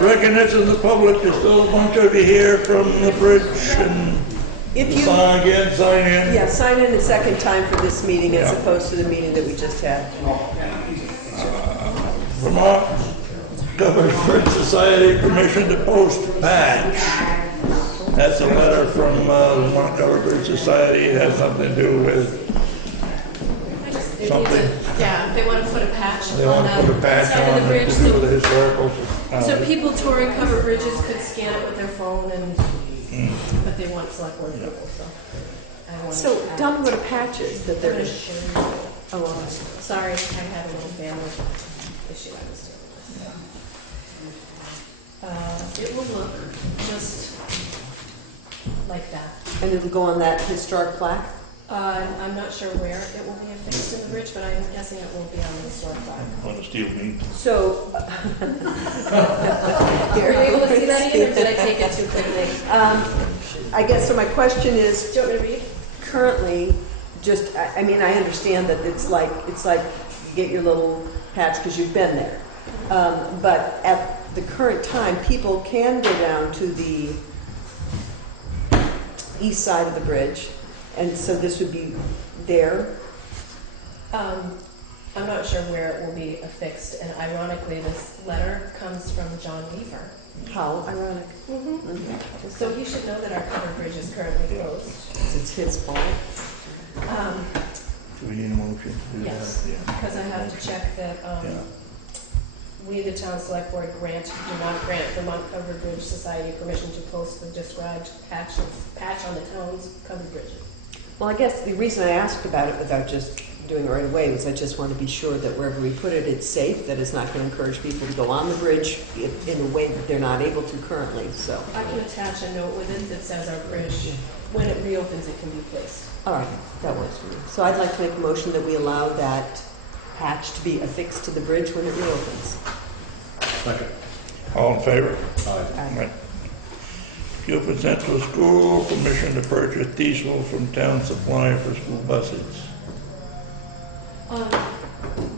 Recognition of the public, there's still a bunch of you here from the bridge, and If you, sign again, sign in. yeah, sign in a second time for this meeting as opposed to the meeting that we just had. Vermont Guilford Selectboard Society permission to post badge. That's a letter from Vermont Guilford Society. It has nothing to do with something. Yeah, they want to put a patch They on want to put a the patch side of on the it bridge, to do with the historical. so people touring covered bridges could scan it with their phone, and but they want select board approval. So I wanted So to add tell it. me what a patch is that I'm they're. gonna share it. Oh, well, Sorry, I had a little family issue I was dealing with. It will look just like that. and it'll go on that historic plaque. I'm not sure where it will be affixed in the bridge, but I'm guessing it will be on the historic plaque. On a steel beam. So. Were you able to see that, Ian, or did I take it too quickly? I guess, so my question is, Do you want me to read? currently, just, I mean, I understand that it's like you get your little patch because you've been there. But at the current time, people can go down to the east side of the bridge, and so this would be there. I'm not sure where it will be affixed, and ironically, this letter comes from John Weaver. How ironic. So he should know that our covered bridge is currently closed. It's his fault. Do we need a motion to do Yes, that? Yeah. because I have to check that Yeah. we, the town select board, do not grant Vermont Covered Bridge Society permission to post the described patch on the town's covered bridge. Well, I guess the reason I asked about it without just doing it right away was I just want to be sure that wherever we put it, it's safe, that it's not going to encourage people to go on the bridge in a way that they're not able to currently, so. I can attach a note with it that says our bridge, when it reopens, it can be placed. All right, that works for me. So I'd like to make a motion that we allow that patch to be affixed to the bridge when it reopens. Second. All in favor? Aye. Right. Guilford Central School, permission to purchase diesel from town supply for school buses.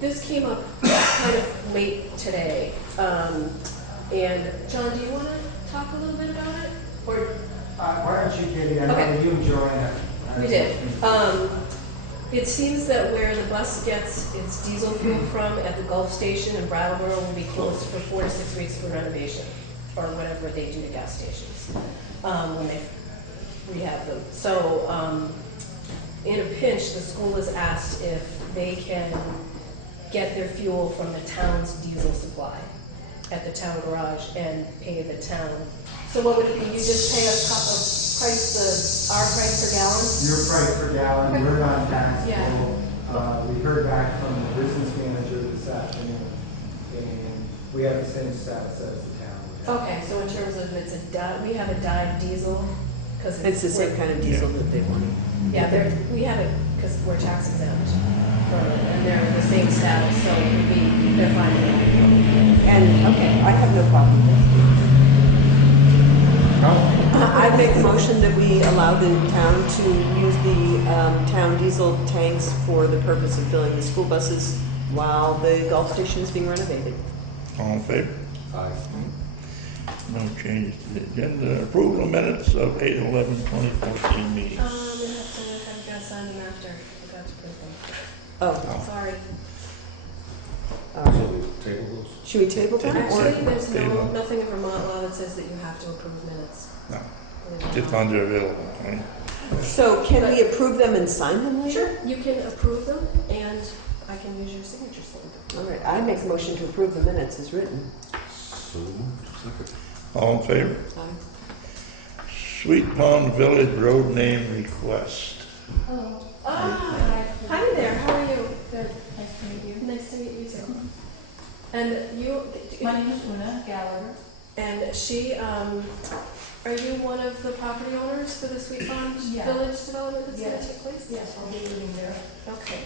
This came up kind of late today. And John, do you want to talk a little bit about it? Or Why don't you get it? I know Okay. you and Joanne. we did. It seems that where the bus gets its diesel fuel from at the Gulf Station in Brattleboro will be closed for 4 to 6 weeks for renovation, or whatever they do to gas stations when they rehab them. So in a pinch, the school has asked if they can get their fuel from the town's diesel supply at the town garage and pay the town. So what would it be? You just pay us our price per gallon? Your price per gallon, we're on tax. Yeah. We heard back from the business manager this afternoon, and we have the same status as the town. Okay, so in terms of we have a dyed diesel because It's the same kind of diesel that they want. Yeah, we have it because we're tax exempt, and they're in the same status, so they're fine with it. And, okay, I have no problem with it. I make a motion that we allow the town to use the town diesel tanks for the purpose of filling the school buses while the Gulf Station is being renovated. All in favor? Aye. No changes to the agenda. Approval of minutes of 8/11/2014 meetings. I'm gonna have to have you guys sign them after. I forgot to print them. Oh, Sorry. all right. So we table those? Should we table them? Actually, there's Table. nothing in Vermont law that says that you have to approve minutes. No, just under available, right? So can we approve them and sign them later? Sure, you can approve them, and I can use your signature stamp. All right, I make a motion to approve the minutes as written. So moved. Second. All in favor? Aye. Sweet Pond Village Road Name Request. Hi there, how are you? Good, nice to meet you. Nice to meet you too. And My name is Una Gallagher. and she, are you one of the property owners for the Sweet Pond Yeah. Village development that's going to Yes. take place? Yes, I'll be living there. Okay.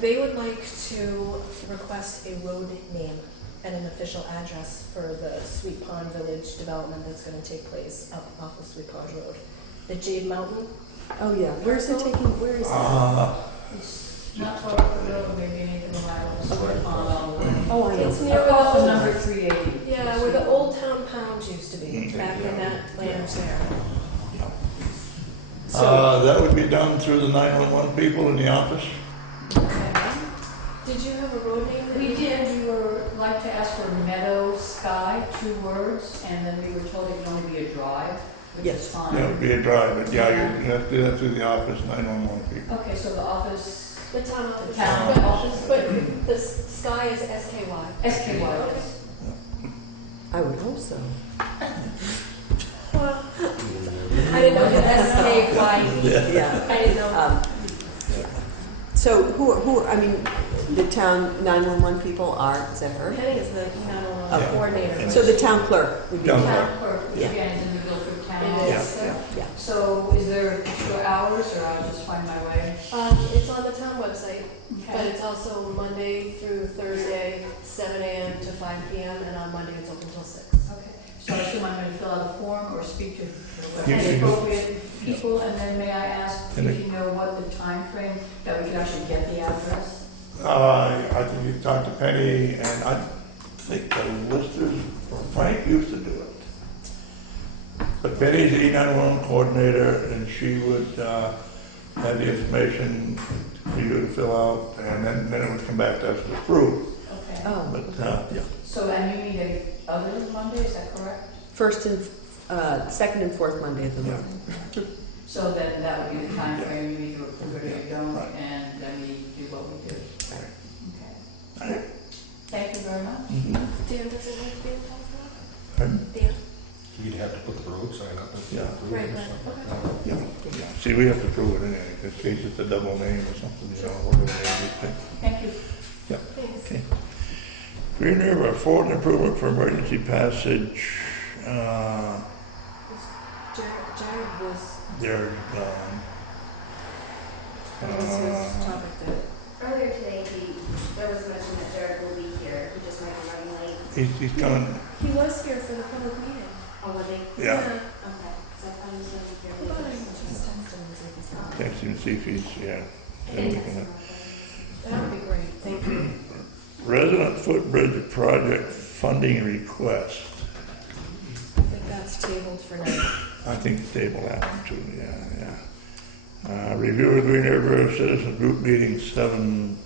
They would like to request a road name and an official address for the Sweet Pond Village development that's going to take place up off of Sweet Pond Road. The Jade Mountain. Oh, yeah. Where's it taking, where is that? Not far up the road, maybe anything allowed. Oh, I It's know. near Also the, number 380. yeah, where the old town pounds used to be, back in that land there. So, That would be done through the 911 people in the office. Okay. Did you have a road name that We you did, we were like to ask for Meadow Sky, 2 words, and then we were told it could only be a drive, which Yes. is fine. That would be a drive, but yeah, you have to do that through the office, 911 people. Okay, so the office, The town office. The town But- office? But the sky is SKY. SKY, yes. I would hope so. Well, I didn't know it was SKY. Yeah. I didn't know. So I mean, the town 911 people are, is that her? Penny is the Okay. coordinator. So the town clerk would be. Town Town clerk, which Yeah. again is in the Guilford Town It Office. is. Yeah. So is there extra hours, or I'll just find my way? It's on the town website, but Okay. it's also Monday through Thursday, 7 a.m. to 5 p.m., and on Monday it's open till 6. Okay, so I assume I'm going to fill out a form or speak to You the should. appropriate people, and then may I ask And if you know what the time frame that we can actually get the address? I think you talked to Penny, and I think the listers, Frank used to do it. But Penny's the E911 coordinator, and she would have the information for you to fill out, and then it would come back to us to approve. Okay. Oh, But, yeah. So, and you need a other Monday, is that correct? first and, second and fourth Monday of the month. So then that would be the time Yeah. frame, you either approve it or you don't, Right. and then we do what we do. All Okay. right. Thank you very much. Mhm. Dan doesn't like to be involved now? Pardon? Dan? You'd have to put the road sign up. and- Yeah. Right, right, Yeah. See, we have to prove it anyway, in case it's a double name or something, you know, whatever they do. Thank you. Thanks. Okay. Green River, forward improvement for emergency passage. Jared was, They're what was his topic then? Earlier today, there was mention that Jared will be here, he just might be running late. he's coming, He was here for the public meeting. Oh, will they? yeah, Okay, so I thought he was going to be here. Hold on, I just texted him and see if he's not. text him, see if he's, yeah. I Then we didn't text can- him. That would be great, thank you. Resident footbridge project funding request. I think that's tabled for now. I think the table that one too, yeah. Review of Green River Citizen Group Meeting 7/19.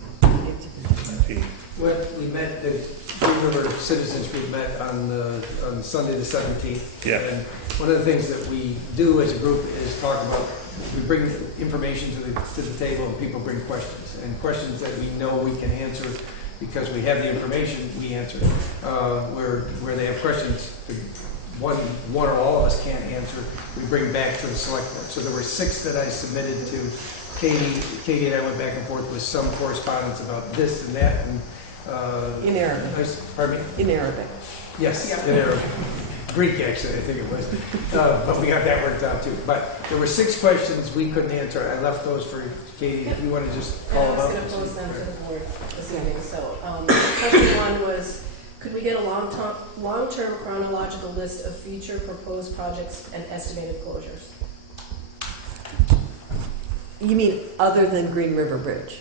When we met, the Green River Citizens Group met on Sunday the 17th. Yeah. And one of the things that we do as a group is talk about, we bring information to the table and people bring questions. And questions that we know we can answer because we have the information, we answer. Where they have questions, one or all of us can't answer, we bring back to the select board. So there were 6 that I submitted to Katie. Katie and I went back and forth with some correspondence about this and that, and In Arabic. pardon me? In Arabic. Yes, in Arabic. Greek, actually, I think it was. But we got that worked out too. But there were 6 questions we couldn't answer. I left those for Katie. If you want to just I call them was out. going to pose them to the board this evening. So, question 1 was, could we get a long-term chronological list of future proposed projects and estimated closures? You mean other than Green River Bridge?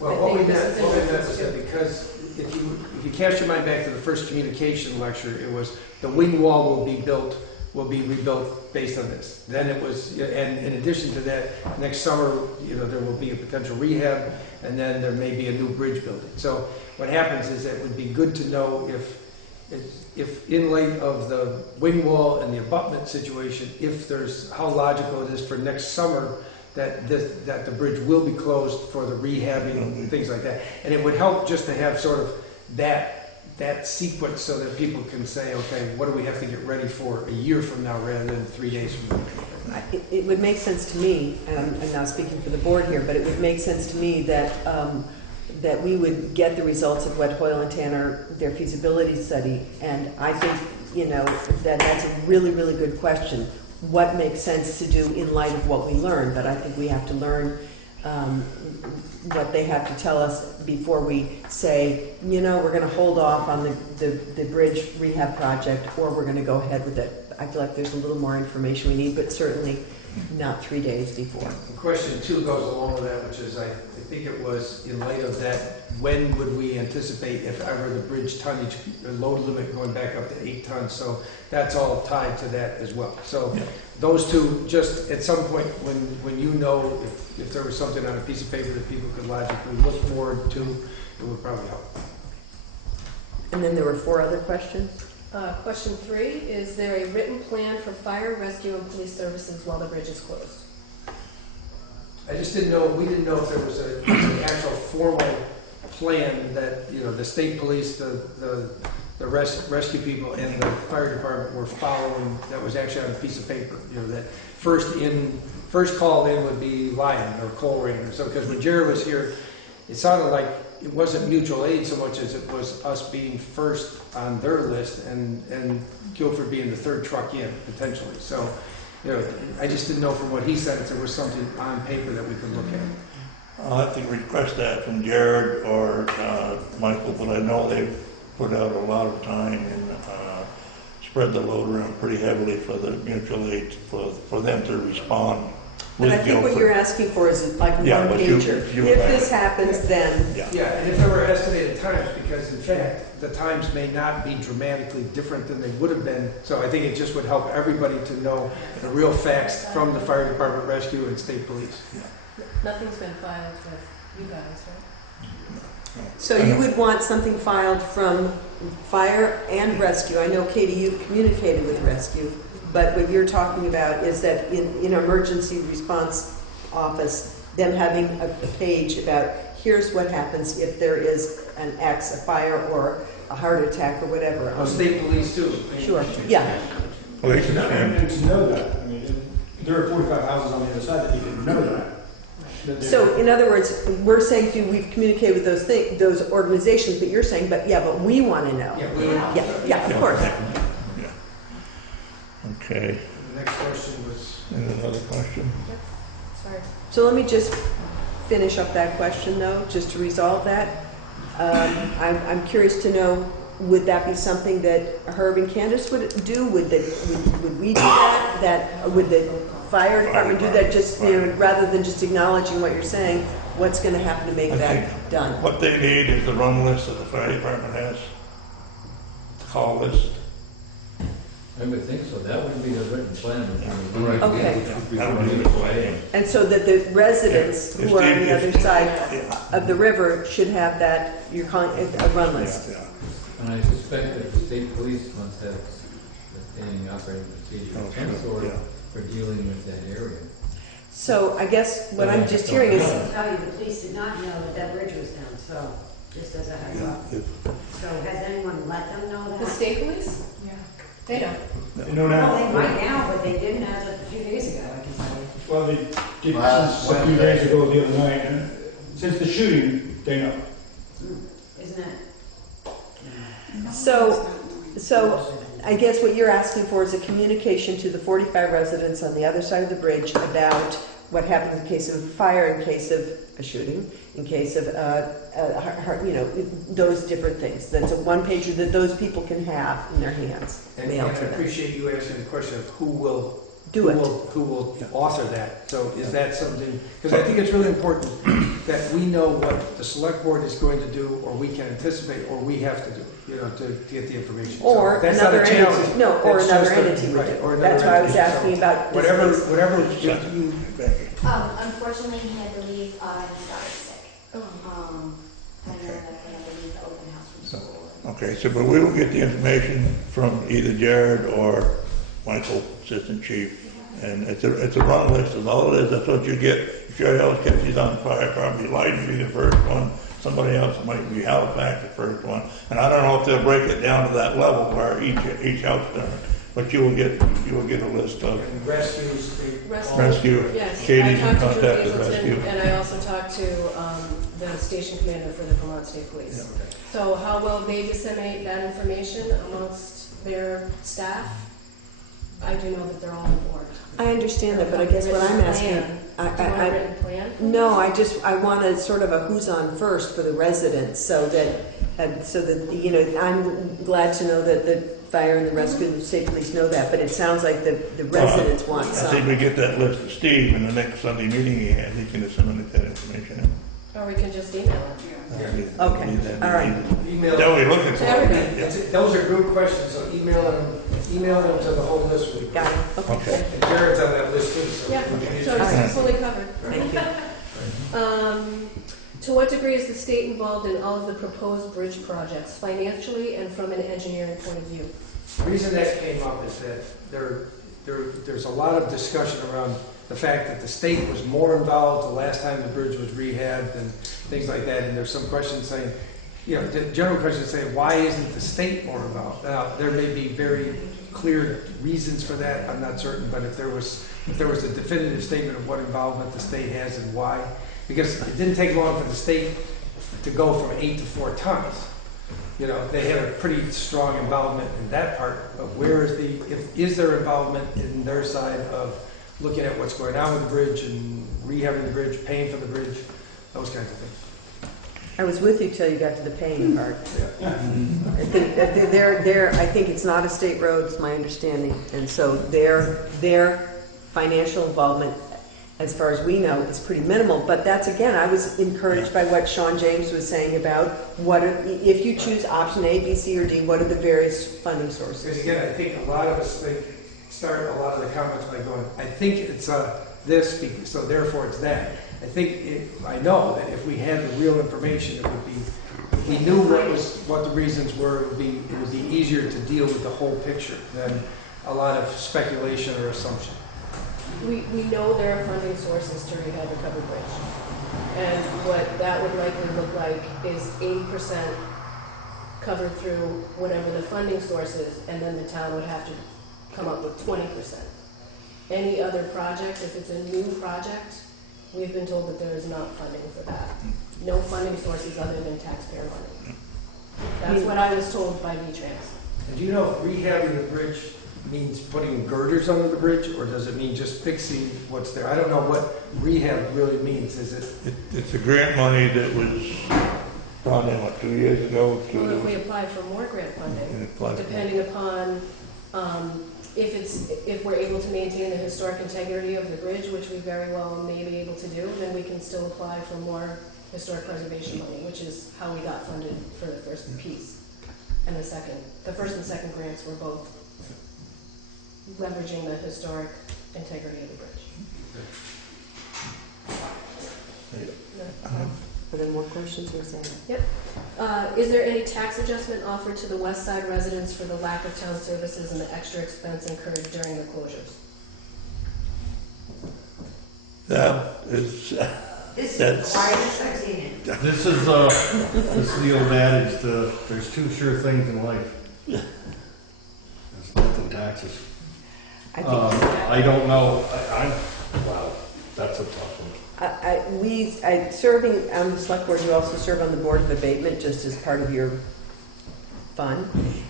Well, I what we think this meant is in was reference that to- because if you cast your mind back to the first communication lecture, it was the wing wall will be rebuilt based on this. Then it was, and in addition to that, next summer, there will be a potential rehab, and then there may be a new bridge building. So what happens is that it would be good to know if in light of the wing wall and the abutment situation, how logical it is for next summer that the bridge will be closed for the rehabbing and things like that. And it would help just to have sort of that sequence so that people can say, okay, what do we have to get ready for a year from now rather than 3 days from now? It would make sense to me, and I'm not speaking for the board here, but it would make sense to me that that we would get the results of Wet Hoyle and Tanner, their feasibility study, and I think, that's a really, really good question. What makes sense to do in light of what we learn? But I think we have to learn what they have to tell us before we say, we're going to hold off on the bridge rehab project, or we're going to go ahead with it. I feel like there's a little more information we need, but certainly not 3 days before. Question 2 goes along with that, which is, I think it was in light of that, when would we anticipate, if ever, the bridge tonnage, the load limit going back up to 8 tons? So that's all tied to that as well. So Yeah. those two, just at some point, when you know if there was something on a piece of paper that people could logically look forward to, it would probably help. And then there were 4 other questions? Question 3, is there a written plan for fire, rescue, and police services while the bridge is closed? I just didn't know, we didn't know if there was an actual formal plan that, you know, the state police, the rescue people and the fire department were following, that was actually on a piece of paper. You know, that first call in would be Lyon or Coleraine or so, because when Jared was here, it sounded like it wasn't mutual aid so much as it was us being first on their list and Guilford being the 3rd truck in, potentially. So, you know, I just didn't know from what he said if there was something on paper that we could look at. I'll have to request that from Jared or Michael, but I know they've put out a lot of time and spread the load around pretty heavily for the mutual aid, for them to respond But with I think what Guilford. you're asking for is like a Yeah, but you- one-pager. If you- this happens, then, Yeah, and if there were estimated times, because in fact, the times may not be dramatically different than they would have been. So I think it just would help everybody to know the real facts from the fire department, rescue, and state police. Nothing's been filed with you guys, right? so you would want something filed from fire and rescue. I know, Katie, you communicated with rescue, but what you're talking about is that in emergency response office, them having a page about here's what happens if there is an X, a fire or a heart attack or whatever. Oh, state police too. Sure, yeah. Police and And to know that, I mean, there are 45 houses on the other side that need to know that. So in other words, we're saying to you, we've communicated with those organizations, but you're saying, but we want to know. Yeah, we would. Yeah, of course. Yeah. Okay, The next question was, and another question? Sorry. So let me just finish up that question though, just to resolve that. I'm curious to know, would that be something that Herb and Candace would do? Would we do that? Would the fire department do that? Just, you know, rather than just acknowledging what you're saying, what's going to happen to make I that think done? What they need is the run list that the fire department has, the call list. I would think so. That would be a written plan. Right. Okay. That would be the plan. And so that the residents Yeah. who are on the If other Steve- side Yeah. of the river should have that, you're calling it a run list. Yeah, And I suspect that the state police must have any operating procedure Oh, of some sure, sort yeah. for dealing with that area. So I guess what I'm just hearing is, Tell you, the police did not know that that bridge was down, so just as a heads yeah. up. So has anyone let them know that? The state police? Yeah. They know. You know Well, they now, might now, but they didn't as of a few days ago, I can tell you. well, they did since a few days ago, the other night, and since the shooting, they know. Isn't it? so I guess what you're asking for is a communication to the 45 residents on the other side of the bridge about what happens in case of a fire, in case of a shooting, in case of, you know, those different things. That's a one-pager that those people can have in their hands, and mailed I to them. appreciate you asking the question of who will Do it. Who will author that? So is that something, because I think it's really important that we know what the select board is going to do, or we can anticipate, or we have to do, you know, to get the information. So Or that's not a another challenge. entity, no, or That's another just a- entity would right, do. or another That's why I was entity. asking So about this Whatever, case. whatever Yeah. you, Becky. Unfortunately, he had to leave, he got sick. And then I had to leave the open house from school. Okay, so but we will get the information from either Jared or Michael, Assistant Chief. And it's a run list, is all it is. That's what you get. If your else catches on fire, probably Lighton be the first one. Somebody else might be Halifax the first one. And I don't know if they'll break it down to that level where each house done it. But you will get a list of and rescues, they. rescue. Yes. Katie's I in talked to contact Drew with Hazelton, rescue. and I also talked to the station commander for the Vermont State Police. So how will they disseminate that information amongst their staff? I do know that they're all on board. I understand that, but I guess what I'm asking, Do you want a written plan? no, I want a sort of a who's on first for the residents, so that, you know, I'm glad to know that the fire and the rescue and the state police know that, but it sounds like the residents want I think some. we get that list to Steve in the next Sunday meeting he has, he can disseminate that information. Or we can just email it. Okay, all right. Email. That way looking for Everybody. it. Those are group questions, so email them to the whole list. Got it, okay. Okay. And Jared's on that list too, so. Yeah, so it's fully covered. Thank you. To what degree is the state involved in all of the proposed bridge projects, financially and from an engineering point of view? The reason that came up is that there's a lot of discussion around the fact that the state was more involved the last time the bridge was rehabbed and things like that, and there's some questions saying, the general question saying, why isn't the state more involved? Now, there may be very clear reasons for that, I'm not certain, but if there was a definitive statement of what involvement the state has and why, because it didn't take long for the state to go from 8 to 4 tons. They had a pretty strong involvement in that part, but where is there involvement in their side of looking at what's going on with the bridge and rehabbing the bridge, paying for the bridge, those kinds of things. I was with you till you got to the paying part. I think that I think it's not a state road, it's my understanding, and so their financial involvement, as far as we know, is pretty minimal. But that's, again, I was encouraged by what Sean James was saying about if you choose option A, B, C, or D, what are the various funding sources? Because again, I think a lot of us start a lot of the comments by going, I think it's this, so therefore it's that. I know that if we had the real information, it would be, if we knew what the reasons were, it would be easier to deal with the whole picture than a lot of speculation or assumption. We know there are funding sources to rehab the covered bridge. And what that would likely look like is 80% covered through whatever the funding source is, and then the town would have to come up with 20%. Any other project, if it's a new project, we've been told that there is not funding for that. No funding sources other than taxpayer money. That's what I was told by V-Trans. And do you know if rehabbing the bridge means putting girders under the bridge, or does it mean just fixing what's there? I don't know what rehab really means. Is it? It's a grant money that was done in, 2 years ago? Well, if we apply for more grant funding, depending upon if we're able to maintain the historic integrity of the bridge, which we very well may be able to do, then we can still apply for more historic preservation money, which is how we got funded for the first piece and the second. The first and second grants were both leveraging the historic integrity of the bridge. Are there more questions or saying? Yep. Is there any tax adjustment offered to the West Side residents for the lack of town services and the extra expense incurred during the closures? That is, This That's- is quiet as I've seen it. This is the old adage, there's two sure things in life. It's death and taxes. I think I don't know, wow, that's a tough one. serving on the select board, you also serve on the board of abatement, just as part of your fund.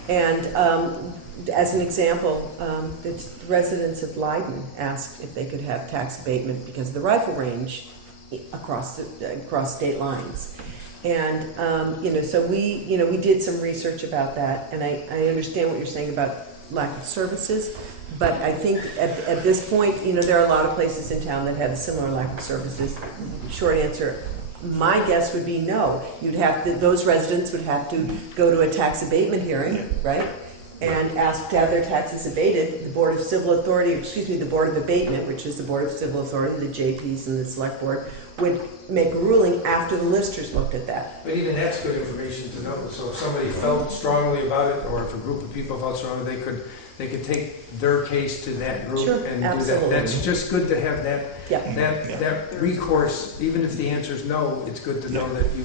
And as an example, the residents of Leiden asked if they could have tax abatement because of the rifle range across state lines. And so we did some research about that, and I understand what you're saying about lack of services. But I think at this point, there are a lot of places in town that have a similar lack of services. Short answer, my guess would be no. Those residents would have to go to a tax abatement hearing, right? And ask to have their taxes abated. The Board of Civil Authority, the Board of Abatement, which is the Board of Civil Authority, the JPs and the Select Board, would make a ruling after the listers looked at that. But even that's good information to know. So if somebody felt strongly about it, or if a group of people felt strongly, they could take their case to that group Sure, and absolutely. do that. That's just good to have that Yeah. that recourse. Even if the answer is no, it's good to know that you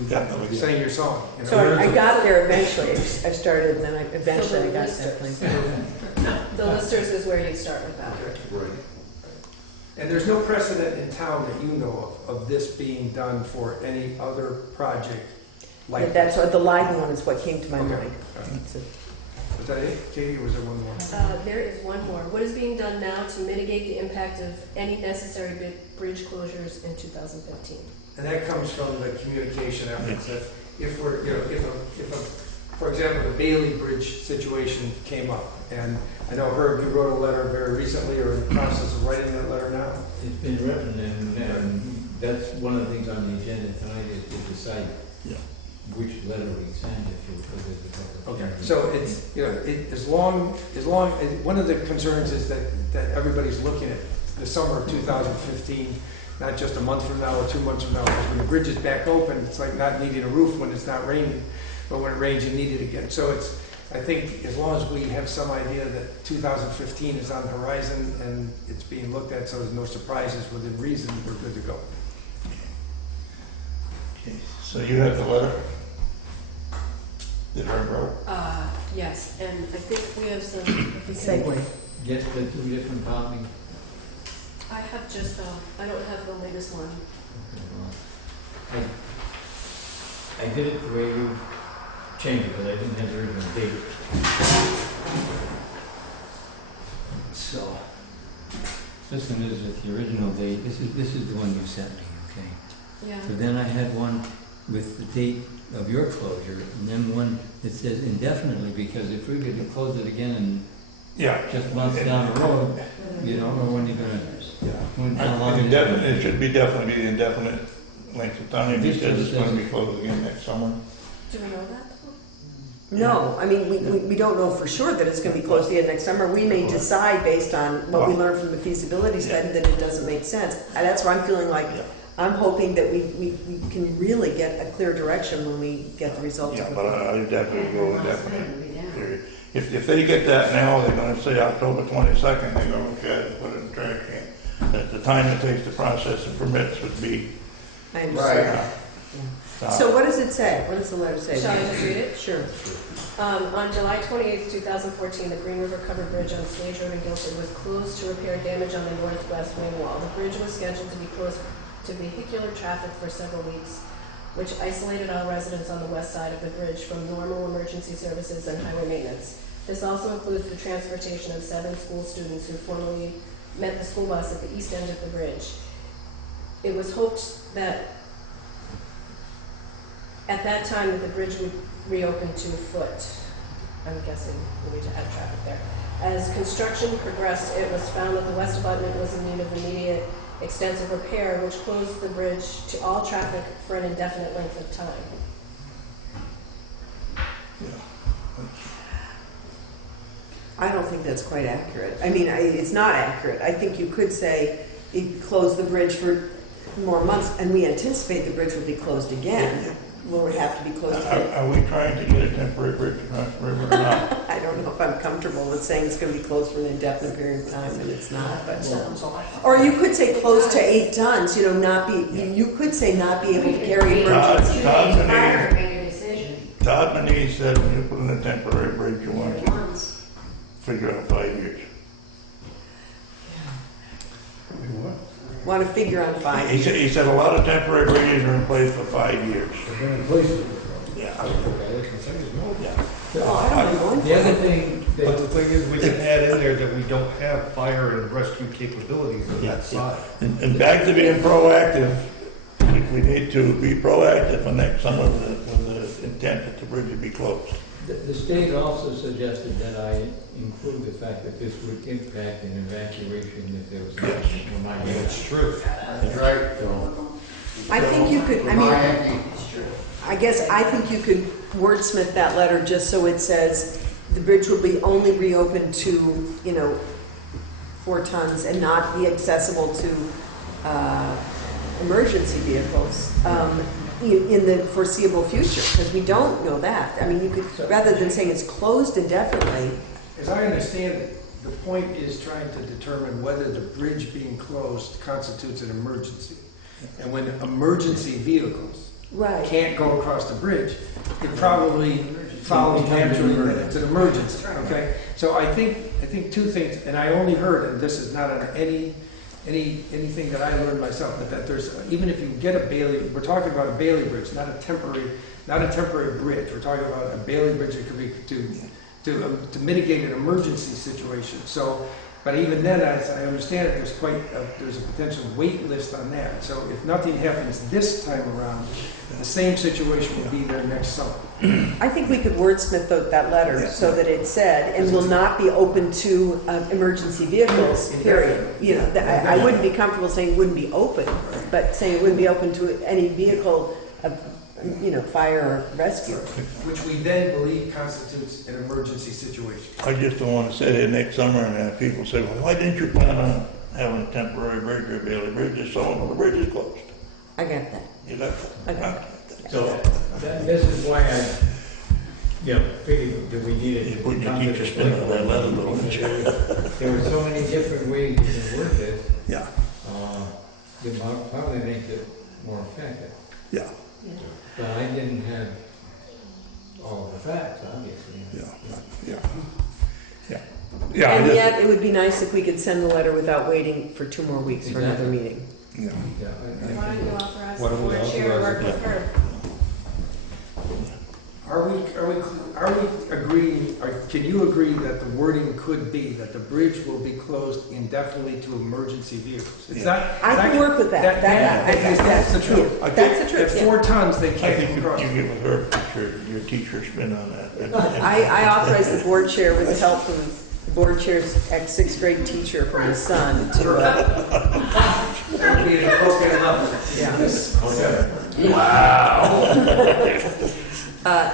sang your song. So I got there eventually. I started, and then eventually I got to that place. The listers is where you start with that. Right. And there's no precedent in town that you know of this being done for any other project like That's what the Leiden one is what came to my Okay. mind. So, Was that it, Katie, or was there one more? There is one more. What is being done now to mitigate the impact of any necessary bridge closures in 2015? And that comes from the communication efforts. That if we're, if for example, the Bailey Bridge situation came up, and I know Herb, you wrote a letter very recently, or in the process of writing that letter now. It's been written, and that's one of the things on the agenda tonight is to decide which letter we send it to, because there's a couple of. Okay, so it's, you know, as long, one of the concerns is that everybody's looking at the summer of 2015, not just a month from now or 2 months from now, because when the bridge is back open, it's like not needing a roof when it's not raining, but when it rains, you need it again. So it's, I think as long as we have some idea that 2015 is on the horizon and it's being looked at, so there's no surprises within reason, we're good to go. Okay, so you have the letter that Herb wrote? Yes, and I think we have some, Get the two different copies. I have just, I don't have the latest one. Okay, well, I did it the way you changed it, because I didn't have the original date. So, this one is with the original date. This is the one you sent me, okay? Yeah. So then I had one with the date of your closure, and then one that says indefinitely, because if we could close it again in just months down the road, you know, or when you're gonna, how long it's gonna It should be definitely be indefinite length of time, because it's going to be closed again next summer. Do we know that? No, I mean, we don't know for sure that it's gonna be closed again next summer. We may decide based on what we learned from the feasibility study that it doesn't make sense. And that's why I'm feeling like, I'm hoping that we can really get a clear direction when we get the results. Yeah, but I definitely go indefinite period. If they get that now, they're gonna say October 22nd, they're gonna look at it and put it in trash can. At the time it takes to process the permits would be. I understand. So what does it say? What does the letter say? Shall I just read it? Sure. On July 28, 2014, the Green River Covered Bridge on Stage Road in Guilford was closed to repair damage on the northwest wing wall. The bridge was scheduled to be closed to vehicular traffic for several weeks, which isolated all residents on the west side of the bridge from normal emergency services and highway maintenance. This also includes the transportation of 7 school students who formerly met the school bus at the east end of the bridge. It was hoped that at that time that the bridge would reopen to foot. I'm guessing we need to add traffic there. As construction progressed, it was found that the west abutment was in need of immediate extensive repair, which closed the bridge to all traffic for an indefinite length of time. I don't think that's quite accurate. I mean, it's not accurate. I think you could say it closed the bridge for more months, and we anticipate the bridge will be closed again. Will it have to be closed again? Are we trying to get a temporary bridge across the river or not? I don't know if I'm comfortable with saying it's going to be closed for an indefinite period of time, and it's not. But or you could say closed to 8 tons. You know, not be. You could say not be able to carry emergency. Todd Manise said when you put in a temporary bridge, you want to figure out 5 years. Want to figure on 5 years. He said a lot of temporary bridges are in place for 5 years. They're in place. Yeah. Oh, I don't know. The other thing, But the thing is, we can add in there that we don't have fire and rescue capabilities on that side. And back to being proactive, we need to be proactive for next summer with the intent that the bridge would be closed. the state also suggested that I include the fact that this would impact an evacuation if there was no. That's true. That's right. I think you could. I mean, I guess I think you could wordsmith that letter just so it says the bridge will be only reopened to 4 tons and not be accessible to emergency vehicles in the foreseeable future, because we don't know that. I mean, you could, rather than saying it's closed indefinitely. As I understand it, the point is trying to determine whether the bridge being closed constitutes an emergency. And when emergency vehicles can't go across the bridge, it probably follows naturally that it's an emergency, okay? So I think 2 things, and I only heard, and this is not on anything that I learned myself, but that there's, even if you get a Bailey, we're talking about a Bailey bridge, not a temporary bridge. We're talking about a Bailey bridge that could be to mitigate an emergency situation. So But even then, as I understand it, there's a potential wait list on that. So if nothing happens this time around, the same situation will be there next summer. I think we could wordsmith that letter so that it said, and will not be open to emergency vehicles, period. You know, I wouldn't be comfortable saying wouldn't be open, but saying it wouldn't be open to any vehicle of, you know, fire or rescue. Which we then believe constitutes an emergency situation. I just don't want to sit here next summer and have people say, well, why didn't you plan on having a temporary bridge or Bailey Bridge is so, the bridge is closed. I get that. You got I got that? So, this is why I, you know, figured that we needed You to put your come to teacher the spin on that leather, point don't you? because there were so many different ways you can work this, Yeah, that probably makes it more effective. yeah, But I didn't have all the facts, obviously. yeah. And yet, it would be nice if we could send the letter without waiting for 2 more weeks for another Exactly. meeting. Yeah. Yeah, Why don't you authorize Why the don't we board chair to work authorize with her? Are we agreeing, or can you agree that the wording could be that the bridge will be closed indefinitely to emergency vehicles? It's not. I can work with that. That's the truth. I That's the truth. At 4 tons, they I can't think go across. you get with her, put your teacher spin on that. I authorize the board chair with the help from the board chair's ex-6th grade teacher for his son to, That would be an appropriate level. yeah. Wow.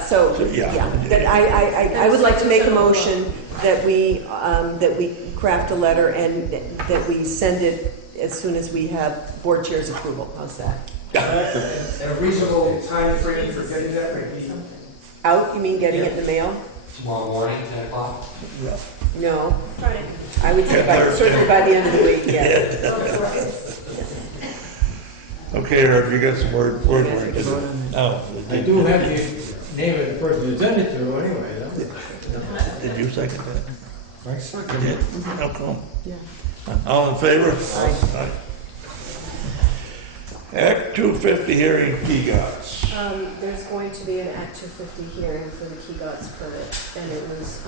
So, Yeah. yeah, but I would like to make a motion that we craft a letter and that we send it as soon as we have board chair's approval. How's that? A reasonable time frame for getting that might be. Out, you mean getting it in the mail? Tomorrow morning, 10 o'clock? No, Friday. I would say certainly by the end of the week, yes. Okay, Herb, you got some word. Oh. I do have the name of the person who sent it to anyway, though. Did you second that? I second it. How come? Yeah. All in favor? Aye. Act 250 hearing PGOTS. There's going to be an Act 250 hearing for the KeyGOTS permit, and it was,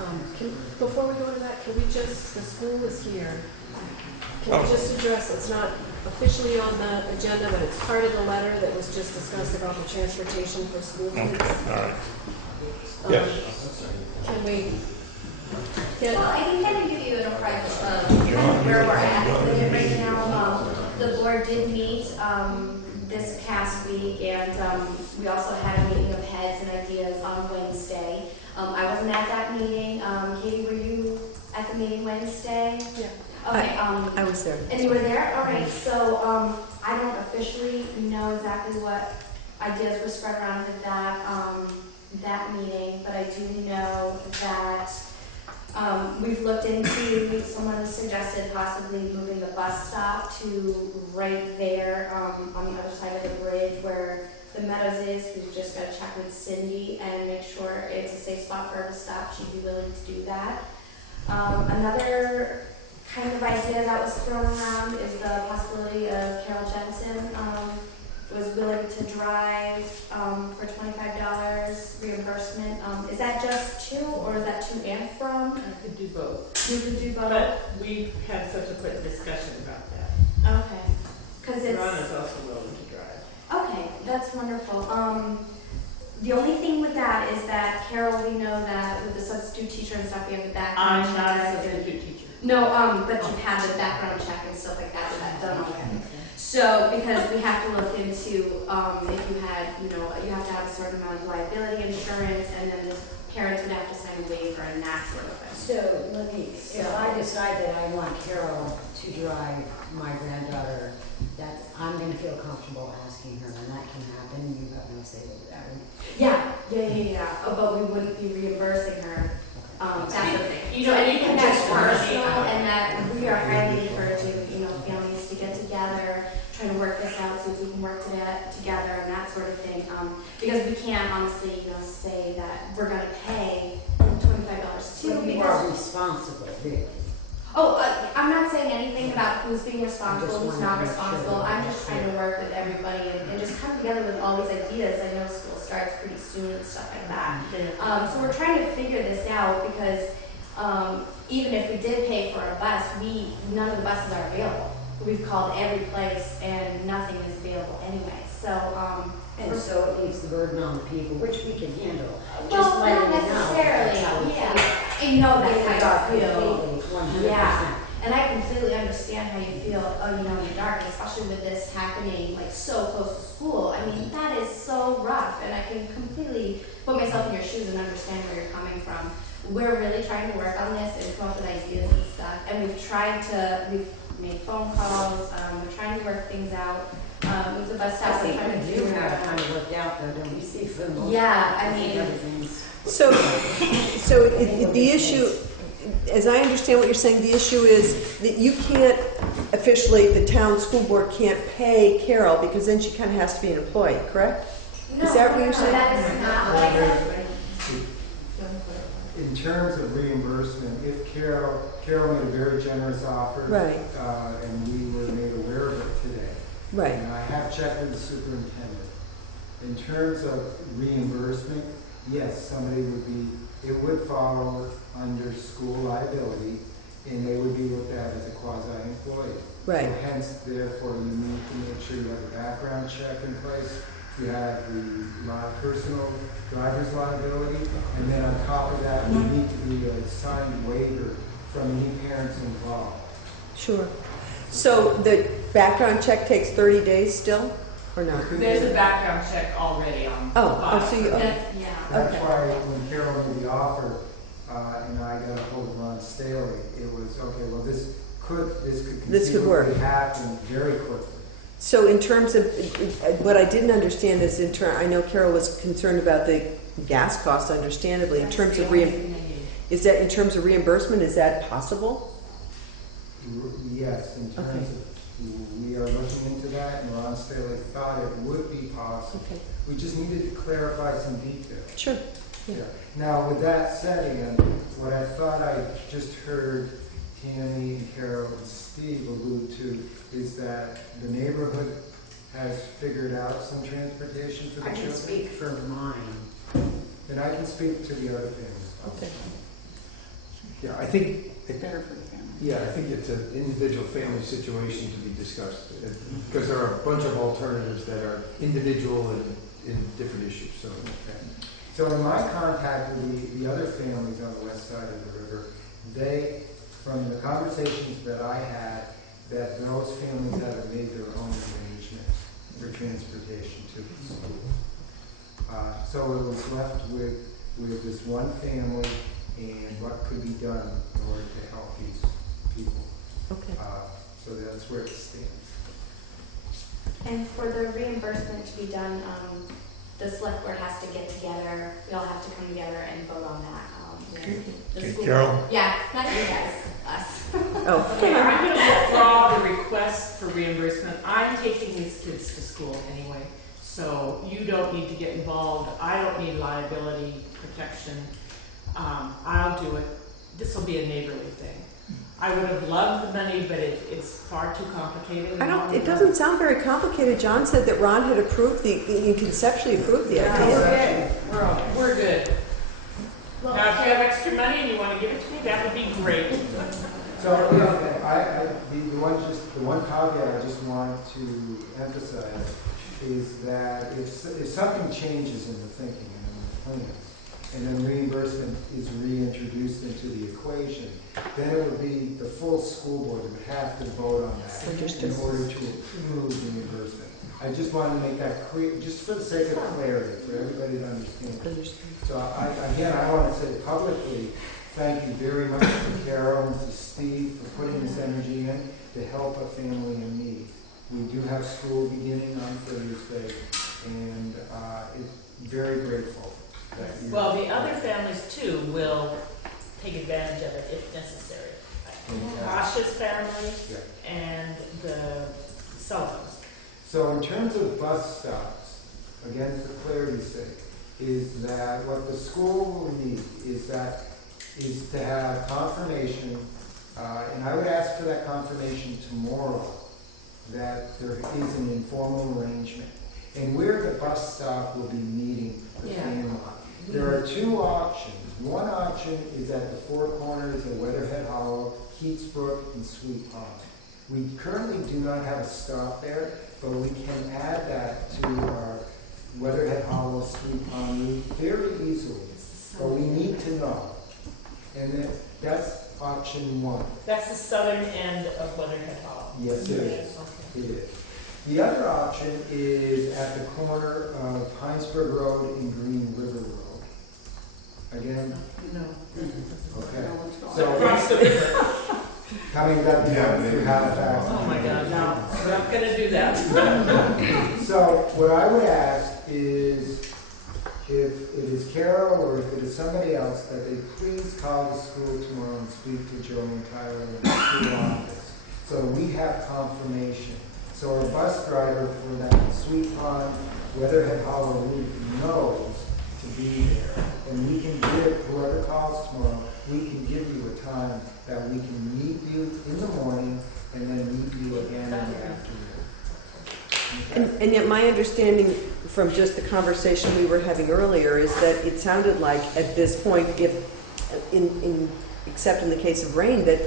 before we go into that, can we just, the school is here. Can we just address, it's not officially on the agenda, but it's part of the letter that was just discussed about the transportation for school kids. Okay, all right. Um, Yes. Can we get, Well, I can kind of give you an overview of kind of where we're at with it right now. The board did meet this past week, and we also had a meeting of heads and ideas on Wednesday. I wasn't at that meeting. Katie, were you at the meeting Wednesday? Yeah. Okay. I was there. And you were there? All right. So I don't officially know exactly what ideas were spread around at that meeting, but I do know that we've looked into, someone has suggested possibly moving the bus stop to right there on the other side of the bridge where the Meadows is. We've just got to check with Cindy and make sure it's a safe spot for her to stop. She'd be willing to do that. Another kind of idea that was thrown around is the possibility of Carol Jensen was willing to drive for $25 reimbursement. Is that just to, or is that to and from? I could do both. You could do both? But we had subsequent discussion about that. Okay. Because it's... Ron is also willing to drive. Okay, that's wonderful. The only thing with that is that, Carol, we know that with the substitute teacher and stuff, we have the background I'm not a check. substitute teacher. No, but you've had the background check and stuff like that, done already. So, because we have to look into, if you had, you have to have a certain amount of liability insurance, and then the parents would have to sign a waiver and that sort of thing. So let me, if I decide that I want Carol to drive my granddaughter, that I'm gonna feel comfortable asking her, and that can happen, you have no say over that, right? Yeah. But we wouldn't be reimbursing her. That's the thing. You know, Anything that's just wanna see personal, how- and that we are highly encouraging, families to get together, trying to work this out, so we can work together and that sort of thing. Because we can't honestly, say that we're gonna pay $25 too. So you are responsible, really. Oh, I'm not saying anything about who's being responsible, I just who's wanted not to make responsible. sure. I'm just trying to work with everybody and just come together with all these ideas. I know school starts pretty soon and stuff like that. So we're trying to figure this out because Even if we did pay for a bus, none of the buses are available. We've called every place and nothing is available anyway. So, And so it leaves the burden on the people, which we can handle. well, Just letting not you know. necessarily, That's how we yeah. feel. I know In the that's dark, how you feel. completely, 100%. Yeah, and I completely understand how you feel, in the dark, especially with this happening like so close to school. I mean, that is so rough, and I can completely put myself in your shoes and understand where you're coming from. We're really trying to work on this and come up with ideas and stuff, and we've made phone calls, we're trying to work things out. With the bus stop, I we're think trying to we do figure have out. it kind of worked out though, don't we, Steve, for the most part? Yeah, I think mean- everything's. So the issue, as I understand what you're saying, the issue is that you can't officially, the town school board can't pay Carol because then she kind of has to be an employee, correct? Is that what you're saying? That is not what I said. In terms of reimbursement, if Carol made a very generous offer. Right. And we were made aware of it today. Right. And I have checked with the superintendent. In terms of reimbursement, yes, it would fall under school liability, and they would be looked at as a quasi-employee. Right. So hence, therefore, you need to make sure you have a background check in place, you have the personal driver's liability, and then on top of that, you need to be a signed waiver from any parents involved. Sure. So the background check takes 30 days still, or not? There's a background check already on file. So you, Yeah. That's Okay. why when Carol made the offer, and I got a hold of Ron Staley, it was, okay, well, this could work. conceivably happen very quickly. so in terms of, what I didn't understand is I know Carol was concerned about the gas costs, understandably. In terms of is that in terms of reimbursement, is that possible? Yes, in terms Okay. of, we are looking into that, and Ron Staley thought it would be possible. Okay. We just needed to clarify some details. Sure. Yeah. Now, with that said, again, what I thought I just heard Tammy, Carol, and Steve allude to is that the neighborhood has figured out some transportation for the I can children. speak for mine. And I can speak to the other families. Okay. Yeah, I think, Better for the family. yeah, I think it's an individual family situation to be discussed, because there are a bunch of alternatives that are individual and in different issues, so. So in my contact with the other families on the west side of the river, from the conversations that I had, that those families have made their own arrangements for transportation to the school. So it was left with this one family and what could be done in order to help these people. Okay. So that's where it stands. And for the reimbursement to be done, the select board has to get together, we all have to come together and vote on that. The Okay, school- Carol? Yeah, not you guys, us. Oh, Okay, I'm going to withdraw the request for reimbursement. I'm taking these kids to school anyway, so you don't need to get involved. I don't need liability protection. I'll do it. This will be a neighborly thing. I would have loved the money, but it's far too complicated. it doesn't sound very complicated. John said that Ron had approved he conceptually approved the idea. We're good. Now, if you have extra money and you want to give it to me, that would be great. So, the one caveat I just want to emphasize is that if something changes in the thinking and in the plans, and then reimbursement is reintroduced into the equation, then it would be the full school board that would have to vote on that Understood. in order to approve reimbursement. I just want to make that clear, just for the sake of clarity, for everybody to understand. So I want to say publicly, thank you very much to Carol and to Steve for putting this energy in to help a family in need. We do have school beginning on Thursday, and it's very grateful. Well, the other families too will take advantage of it if necessary. Asha's family and the Sullivans. So in terms of bus stops, again for clarity's sake, is that what the school will need is to have confirmation, and I would ask for that confirmation tomorrow, that there is an informal arrangement, and where the bus stop will be meeting the family. There are two options. One option is at the four corners of Weatherhead Hollow, Keatsbrook, and Sweet Pond. We currently do not have a stop there, but we can add that to our Weatherhead Hollow, Sweet Pond route very easily. But we need to know. And that's option one. That's the southern end of Weatherhead Hollow. Yes, it is. It is. The other option is at the corner of Heinsberg Road and Green River Road. Again? No. Okay. Across the So, river. coming back through Halifax. Oh my God, no, we're not gonna do that. So, what I would ask is, if it is Carol or if it is somebody else, that they please call the school tomorrow and speak to Joe and Tyler in the school office, so we have confirmation. So our bus driver for that Sweet Pond, Weatherhead Hollow route knows to be there. And we can give, whoever calls tomorrow, we can give you a time that we can meet you in the morning and then meet you again in the afternoon. Okay? And yet my understanding from just the conversation we were having earlier is that it sounded like at this point, except in the case of rain, that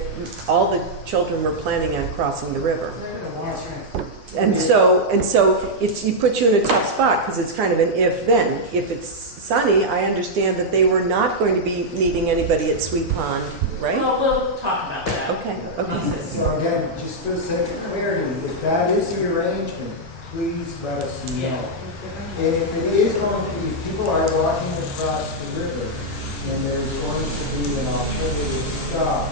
all the children were planning on crossing the river. And so you put you in a tough spot because it's kind of an if-then. If it's sunny, I understand that they were not going to be meeting anybody at Sweet Pond, right? Well, we'll talk about that. Okay. So again, just for the sake of clarity, if that is the arrangement, please let us know. Yeah. And if it is going to be, people are walking across the river, and there's going to be an alternative stop.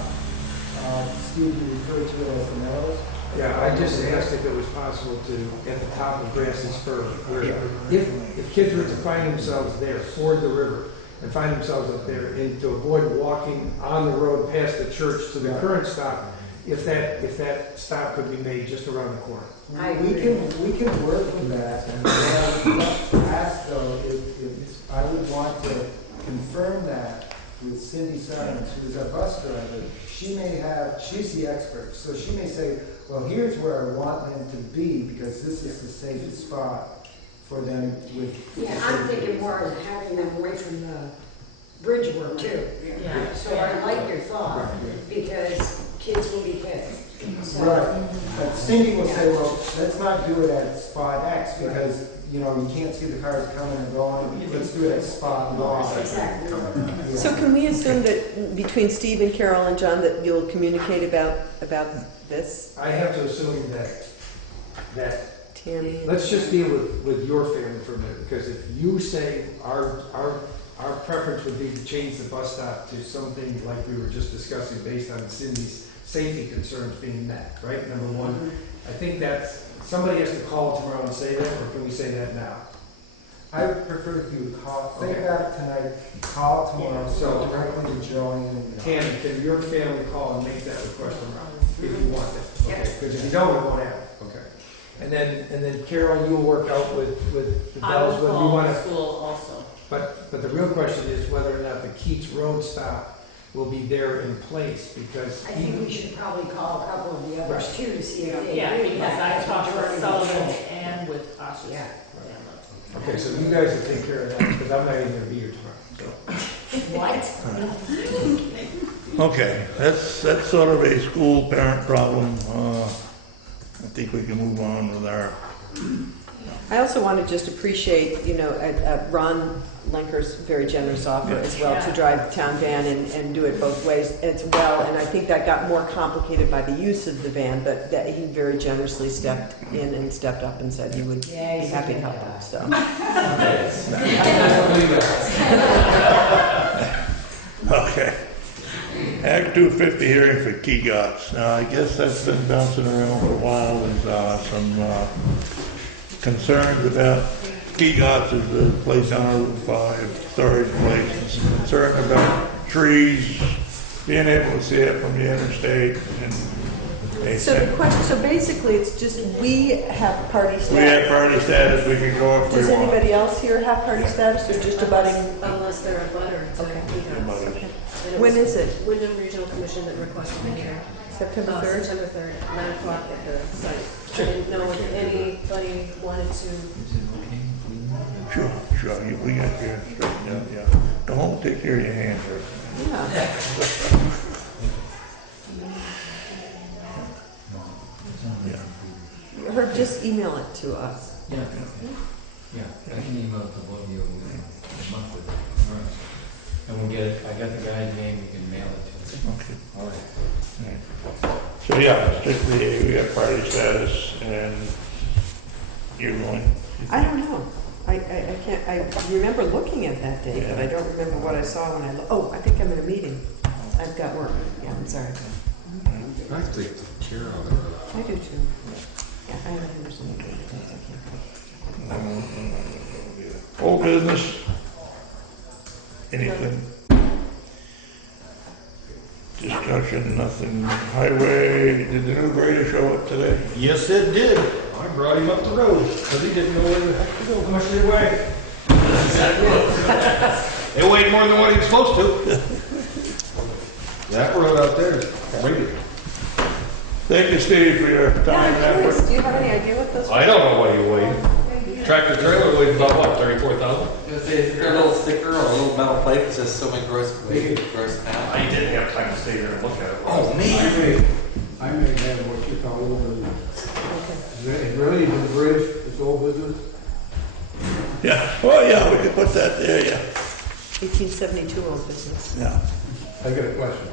Steve, you referred to it as the Meadows. Yeah, I just asked if it was possible to, at the top of Grassy Spur, where if kids were to find themselves there, ford the river, and find themselves up there, and to avoid walking on the road past the church to the current stop, if that stop could be made just around the corner. We can work with that, and what I would ask though, if I would want to confirm that with Cindy Simons, who is our bus driver. She's the expert, so she may say, well, here's where I want them to be, because this is the safest spot for them with. Yeah, I'm thinking more of having them away from the bridge work too. Yeah. So I like your thought, because kids will be pissed. So, Right, but Cindy will say, well, let's not do it at spot X, because, you can't see the cars coming and going, let's do it at spot Y. Exactly. Yeah. So can we assume that between Steve and Carol and John that you'll communicate about this? I have to assume that Tammy? let's just deal with your family for a minute, because if you say our preference would be to change the bus stop to something like we were just discussing based on Cindy's safety concerns being met, right? Number one, I think that's, somebody has to call tomorrow and say that, or can we say that now? I would prefer if you would call, think about it tonight, call tomorrow, so directly to Joanne. Can your family call and make that request tomorrow, if you want it? Okay, because if you don't, it won't happen. Okay. And then Carol, you'll work out with the I bells, will whether you call want the to. school also. But the real question is whether or not the Keats Road stop will be there in place, because I think we should probably call a couple of the others too to see if they Yeah, agree because with that. I talked Majority with of the Sullivan people. and with Osh's Yeah. family. okay, so you guys will take care of that, because I'm not even going to be here tomorrow. What? Okay, that's sort of a school parent problem. I think we can move on with our. I also want to just appreciate, Ron Lenker's very generous offer as well to drive the town van and do it both ways as well. And I think that got more complicated by the use of the van, but that he very generously stepped in and stepped up and said he would be happy to help him. So. Okay. Act 250 hearing for Kegots. Now, I guess that's been bouncing around for a while. There's some concerns about Kegots is the place on Route 5, storage place. And some concern about trees, being able to see it from the interstate. And they So the said, question, so basically it's just we have party status. we have party status, we can go if we Does want. anybody else here have party status or just a budding? Unless they're a butter. Okay. Everybody. When is it? Wyndham Regional Commission that requested a hearing. September 3rd? September 3rd, at 9 o'clock at the site. I didn't know if anybody wanted to. Sure, we got your straightened yeah. Go home, take care of your hands. Yeah. Yeah. Herb, just email it to us. Yeah, yeah, I can email it to both of you within a month of it. All right. And we'll get it, I got the guy's name, we can mail it to him. Okay. All right. So, yeah, strictly, we got party status, and you're going. I don't know. I can't, I remember looking at that day, but I don't remember what I saw when oh, I think I'm in a meeting. I've got work. Yeah, I'm sorry. I think Carol. I do too. Yeah, I have a Henderson meeting. I can't go. Old business? Anything? Discussion, nothing. Highway, did the new grader show up today? Yes, it did. I brought him up the road because he didn't know where the heck to go. How much did he weigh? It weighed more than what he was supposed to. That road out there is crazy. Thank you, Steve, for your time and Yeah, effort. do you have any idea what those? I don't know what he weighed. Tractor trailer weighs about what, 34,000? Is there a little sticker or a little metal plate that says so many gross pounds? I didn't have time to stay there and look at it. Oh, man. I may have what you call old business. Okay. Is really the bridge, it's old business? Yeah, well, yeah, we could put that there, yeah. 1872 old business. Yeah. I got a question.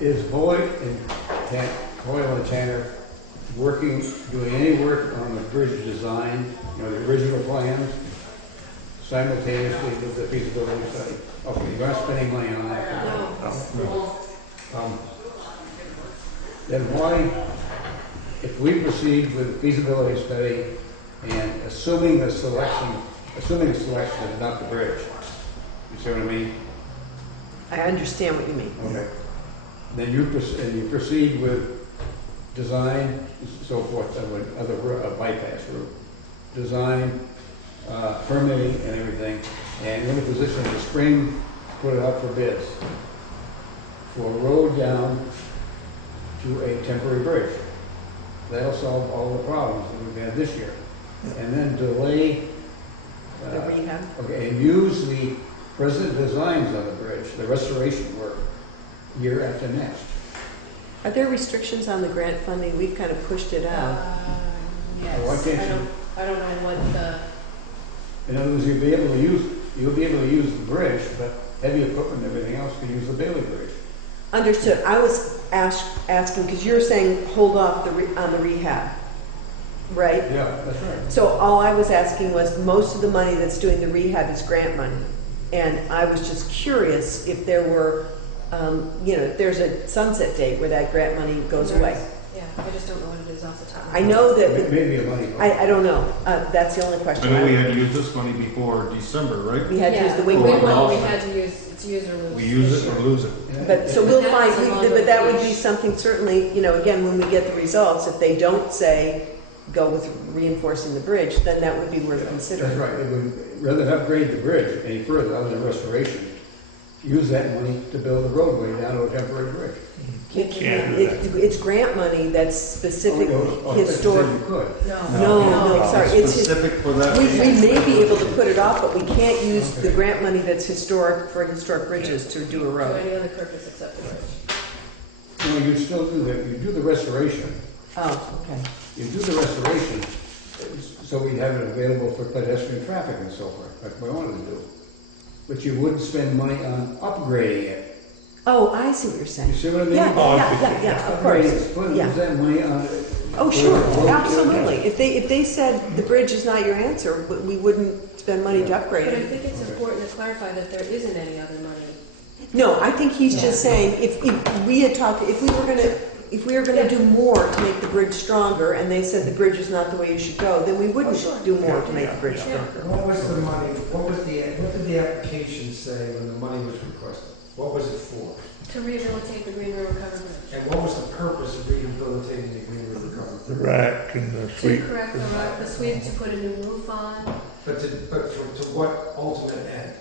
Is Hoyle and Tanner doing any work on the bridge design, the original plans, simultaneously with the feasibility study? Okay, you're not spending money on that? No. Then why, if we proceed with the feasibility study and assuming the selection is not the bridge, you see what I mean? I understand what you mean. Okay. Then you proceed with design, so forth, other bypass route, design, permitting and everything, and you're in a position in the spring to put it out for bids for a road down to a temporary bridge. That'll solve all the problems that we've had this year. And then delay, The rehab. okay, and use the present designs on the bridge, the restoration work, year after next. Are there restrictions on the grant funding? We've kind of pushed it out. Yes. Why can't you? I don't know what the, In other words, you'll be able to use the bridge, but heavy equipment and everything else can use the Bailey Bridge. Understood. I was asking, because you're saying hold off on the rehab, right? Yeah, that's right. So all I was asking was, most of the money that's doing the rehab is grant money. And I was just curious if there were, if there's a sunset date where that grant money goes away. yeah, I just don't know what it is off the top of my I head. know that, Maybe a money. I don't know. That's the only I question. know we had to use this money before December, right? We had to use the wing Wing one. one. We had to use, it's use or lose. We use it or lose it. But, so we'll But find, that's a long but that would be approach. something certainly, again, when we get the results, if they don't say, go with reinforcing the bridge, then that would be worth That's considering. right. It would, rather than upgrade the bridge any further other than restoration, use that money to build a roadway down to a temporary bridge. It's grant money that's specific historic. You could. No, sorry, it's Specific for that. we may be able to put it off, but we can't use the grant money that's historic for historic bridges to do a For road. any other purpose except the bridge. No, you still do that. You do the restoration. Oh, okay. You do the restoration, so we have it available for pedestrian traffic and so forth, like we wanted to do. But you wouldn't spend money on upgrading it. Oh, I see what you're saying. You see what I mean? Yeah, of Upgrading course. it, put Yeah. that money on it. Oh, sure, absolutely. If they said the bridge is not your answer, we wouldn't spend money to upgrade But I it. think it's important to clarify that there isn't any other money. No, I think he's just saying, if we had talked, if we were gonna do more to make the bridge stronger, and they said the bridge is not the way you should go, then we wouldn't do more to make the bridge stronger. What was the money, what did the application say when the money was requested? What was it for? To rehabilitate the Green River Covered Bridge. And what was the purpose of rehabilitating the Green River Covered The Bridge? rack and the To sweep. correct the rock, the sweep, to put a new roof on, But to what ultimate end?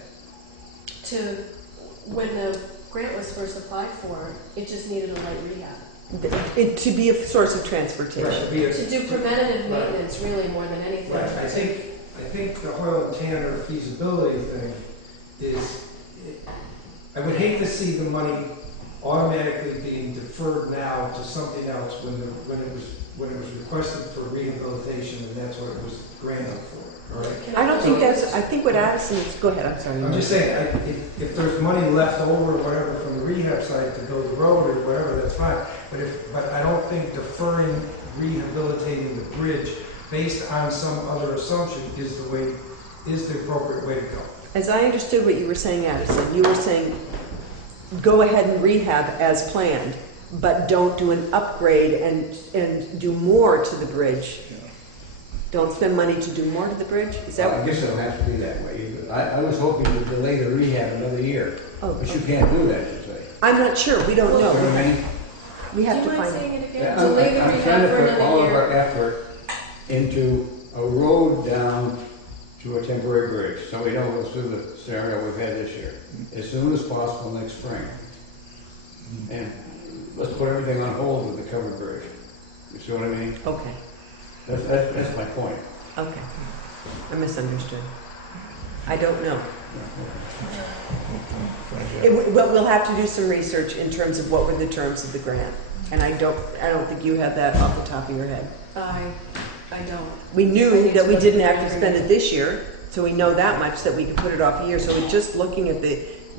to, when the grant was first applied for, it just needed a light rehab. To be a source of transportation. Right, be a- To do preventative maintenance, really, more than anything. Right, I think I think the Hoyle and Tanner feasibility thing is, I would hate to see the money automatically being deferred now to something else when it was requested for rehabilitation, and that's what it was granted for, all right? I don't think that's, I think what Addison is, go ahead, I'm sorry. I'm just saying, if there's money left over or whatever from the rehab side to build the road or whatever, that's fine. But I don't think deferring rehabilitating the bridge based on some other assumption is the appropriate way to go. As I understood what you were saying, Addison, you were saying, go ahead and rehab as planned, but don't do an upgrade and do more to the bridge. Don't spend money to do more to the bridge? Is that I guess it'll have to be that way. I was hoping to delay the rehab another year, Oh, but you okay. can't do that, you say. I'm not sure, we don't You know what I know. mean? We have Do to you mind find saying out. it again? Yeah, Delay the I'm rehab trying to for put another all of year. our effort into a road down to a temporary bridge, so we don't go through the scenario we've had this year, as soon as possible next spring. And let's put everything on hold with the covered bridge. You see what I mean? Okay, That's my point. okay. I misunderstood. I don't know. But we'll have to do some research in terms of what were the terms of the grant. And I don't think you have that off the top of your head. I don't. We I knew need that to we look didn't at the have to spend it this year, so we know that much, that we could put it off a year. So we're just looking at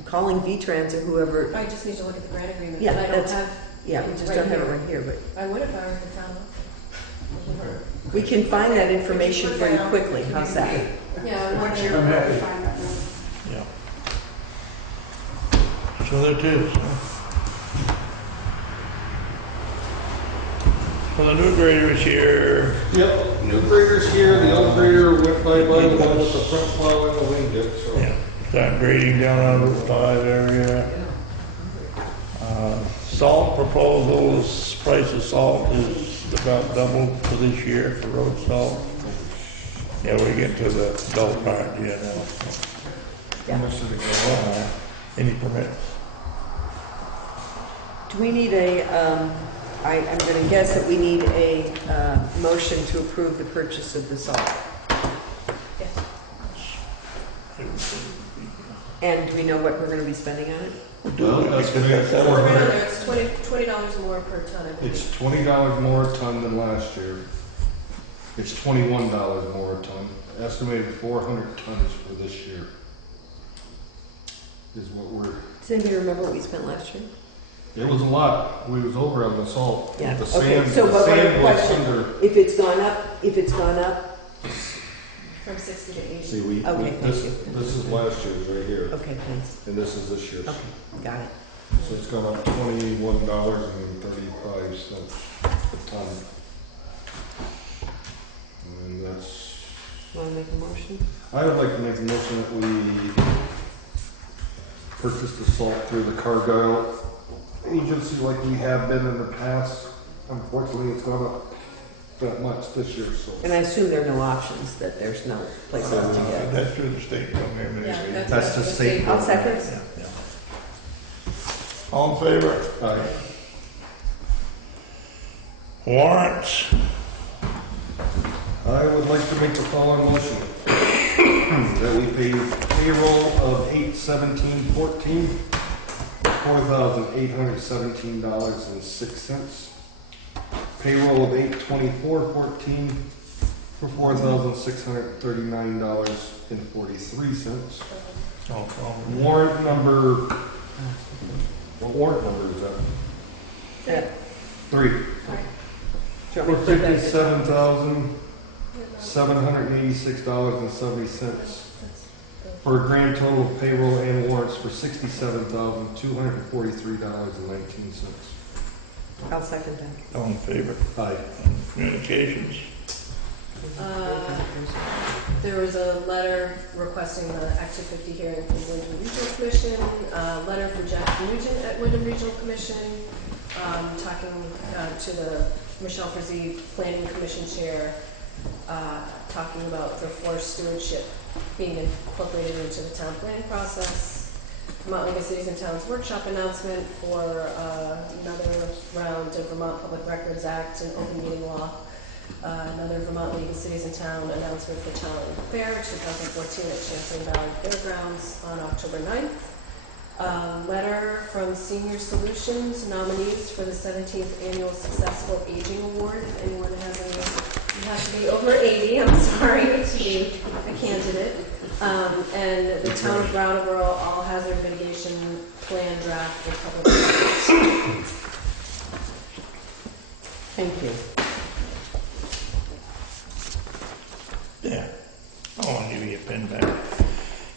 calling V-Trans or whoever. I just need to look at the grant agreement. Yeah, but I don't that's- have. Yeah, we it just right don't have it here. right here, but I would if I were the town. we can find that information for you quickly. How's that? Yeah, I'm wondering. I'm happy. Yeah. So that is. Well, the new grader is here. Yep, new grader's here, the old grader went by the one with the front plow and the wing dip, so. Yeah. Start grading down on Route 5 area. Salt proposals, price of salt is about double for this year for road salt. Yeah, we get to the dull part, yeah, now. How much did it go up? Any permits? Do we need I'm going to guess that we need a motion to approve the purchase of the salt. And do we know what we're going to be spending on it? Well, estimated It's right on there, 400. it's $20 more per ton. I think. It's $20 more a ton than last year. It's $21 more a ton. Estimated 400 tons for this year is what we're. Does anybody remember what we spent last year? It was a lot. We was over on the salt. Yeah, The okay, sand, so the what sand was question, under. if it's gone up, From 60 to 80. See, we, Okay, thank this, you. this is last year's right here, okay, thanks. and this is this year's. Okay, got it. So it's gone up $21.35 a ton. And that's, Want to make a motion? I would like to make a motion that we purchase the salt through the Cargill agency like we have been in the past. Unfortunately, it's gone up that much this year, so. And I assume there are no options, that there's no place else to get. That's through the state program. Yeah, That's the state. I'll second. Yeah, yeah. All in favor? Aye. Warrants. I would like to make the following motion. That we pay payroll of $817.14, $4,817.06. Payroll of $824.14 for $4,639.43. Warrant number, what warrant number is that? Yeah. 3. Do you For want me to put that- $57,786.70 for a grand total of payroll and warrants for $67,243.19. I'll second that. All in favor? Aye. Communications. There was a letter requesting the Act 250 hearing from Wyndham Regional Commission, a letter from Jeff Nugent at Wyndham Regional Commission, talking to the Michelle Frazee Planning Commission Chair, talking about the forest stewardship being incorporated into the town planning process. Vermont League of Cities and Towns workshop announcement for another round of Vermont Public Records Act and open meeting law Another Vermont League of Cities and Town announcement for Town Fair 2014 at Champlain Valley Fairgrounds on October 9th. Letter from Senior Solutions, nominees for the 17th Annual Successful Aging Award. If anyone has any, you have to be over 80, I'm sorry, to be a candidate. And the Town of Brattleboro All Hazard Mitigation Plan Draft for public comment. Thank you. Yeah. I'll give you a pen back.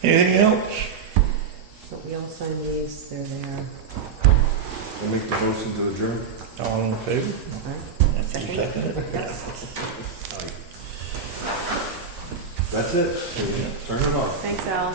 Anything else? So we all sign these, they're there. I'll make the motion to adjourn. All in favor? Okay. You second it? That's it. Turn it off. Thanks, Al.